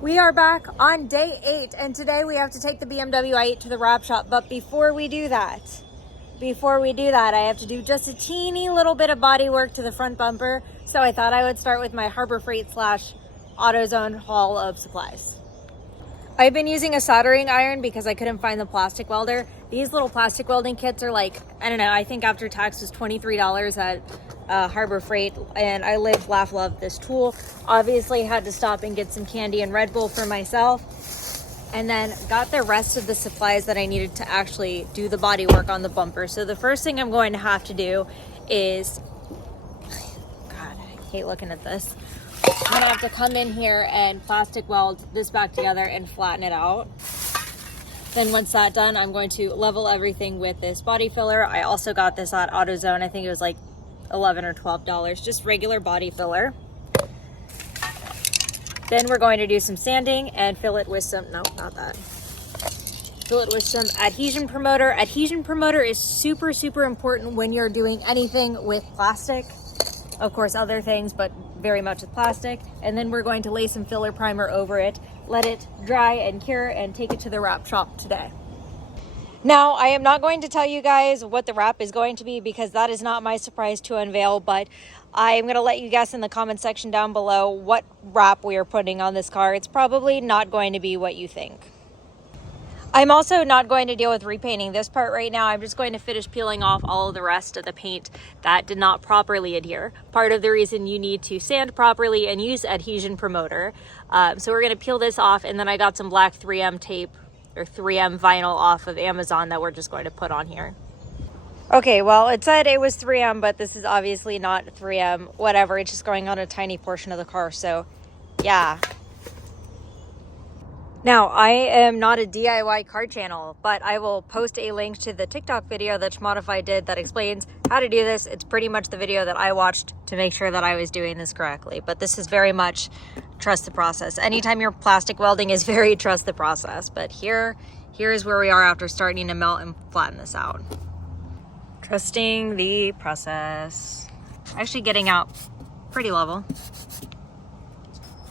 We are back on day 8, and today we have to take the BMW i8 to the wrap shop. But before we do that, I have to do just a teeny little bit of body work to the front bumper. So I thought I would start with my Harbor Freight / AutoZone haul of supplies. I've been using a soldering iron because I couldn't find the plastic welder. These little plastic welding kits are like, I don't know, I think after tax was $23 at Harbor Freight, and I live, laugh, love this tool. Obviously had to stop and get some candy and Red Bull for myself, and then got the rest of the supplies that I needed to actually do the body work on the bumper. So the first thing I'm going to have to do is, God, I hate looking at this. I'm gonna have to come in here and plastic weld this back together and flatten it out. Then once that's done, I'm going to level everything with this body filler. I also got this at AutoZone. I think it was like $11 or $12, just regular body filler. Then we're going to do some sanding and fill it with some, no, not that. Fill it with some adhesion promoter. Adhesion promoter is super, super important when you're doing anything with plastic. Of course, other things, but very much with plastic. And then we're going to lay some filler primer over it, let it dry and cure, and take it to the wrap shop today. Now, I am not going to tell you guys what the wrap is going to be because that is not my surprise to unveil, but I am going to let you guess in the comment section down below what wrap we are putting on this car. It's probably not going to be what you think. I'm also not going to deal with repainting this part right now. I'm just going to finish peeling off all of the rest of the paint that did not properly adhere. Part of the reason you need to sand properly and use adhesion promoter. So we're going to peel this off, and then I got some black 3M tape or 3M vinyl off of Amazon that we're just going to put on here. Okay, well, it said it was 3M, but this is obviously not 3M. Whatever, it's just going on a tiny portion of the car, so yeah. Now, I am not a DIY car channel, but I will post a link to the TikTok video that Schmodify did that explains how to do this. It's pretty much the video that I watched to make sure that I was doing this correctly. But this is very much trust the process. Anytime you're plastic welding is very trust the process. But here is where we are after starting to melt and flatten this out. Trusting the process. Actually getting out pretty level.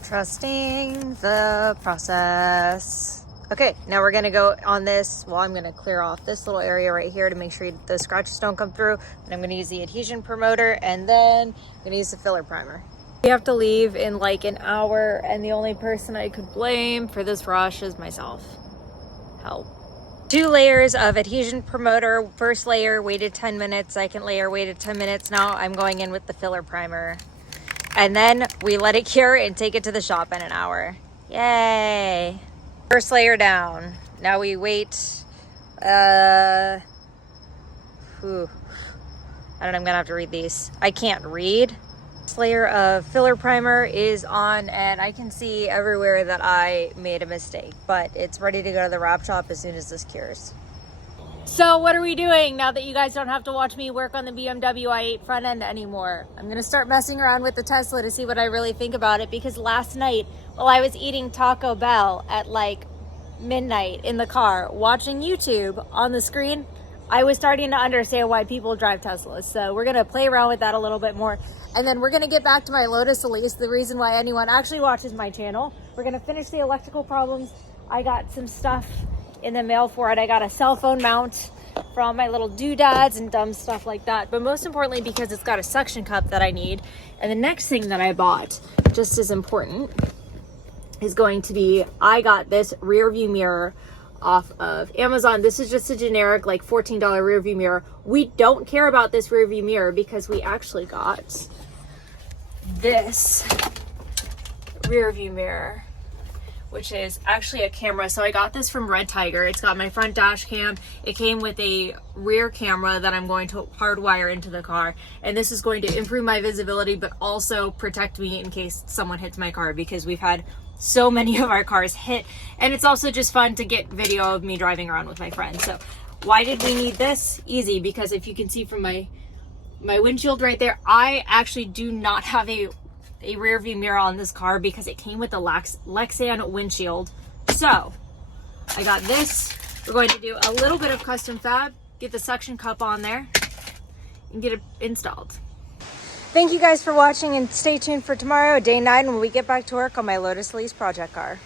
Trusting the process. Okay, now we're gonna go on this. Well, I'm gonna clear off this little area right here to make sure the scratches don't come through. And I'm gonna use the adhesion promoter, and then I'm gonna use the filler primer. We have to leave in like an hour, and the only person I could blame for this rush is myself. Help. 2 layers of adhesion promoter. First layer waited 10 minutes, second layer waited 10 minutes. Now I'm going in with the filler primer. And then we let it cure and take it to the shop in an hour. Yay. First layer down. Now we wait. I don't know, I'm gonna have to read these. I can't read. This layer of filler primer is on, and I can see everywhere that I made a mistake, but it's ready to go to the wrap shop as soon as this cures. So what are we doing now that you guys don't have to watch me work on the BMW i8 front end anymore? I'm gonna start messing around with the Tesla to see what I really think about it, because last night while I was eating Taco Bell at like midnight in the car watching YouTube on the screen, I was starting to understand why people drive Teslas. So we're gonna play around with that a little bit more, and then we're gonna get back to my Lotus Elise, the reason why anyone actually watches my channel. We're gonna finish the electrical problems. I got some stuff in the mail for it. I got a cell phone mount for all my little doodads and dumb stuff like that, but most importantly because it's got a suction cup that I need. And the next thing that I bought, just as important, is going to be, I got this rear view mirror off of Amazon. This is just a generic like $14 rear view mirror. We don't care about this rear view mirror because we actually got this rear view mirror, which is actually a camera. So I got this from Red Tiger. It's got my front dash cam. It came with a rear camera that I'm going to hardwire into the car. And this is going to improve my visibility, but also protect me in case someone hits my car, because we've had so many of our cars hit. And it's also just fun to get video of me driving around with my friends. So why did we need this? Easy, because if you can see from my windshield right there, I actually do not have a rear view mirror on this car because it came with the Lexan windshield. So I got this. We're going to do a little bit of custom fab, get the suction cup on there, and get it installed. Thank you guys for watching, and stay tuned for tomorrow, day 9, when we get back to work on my Lotus Elise project car.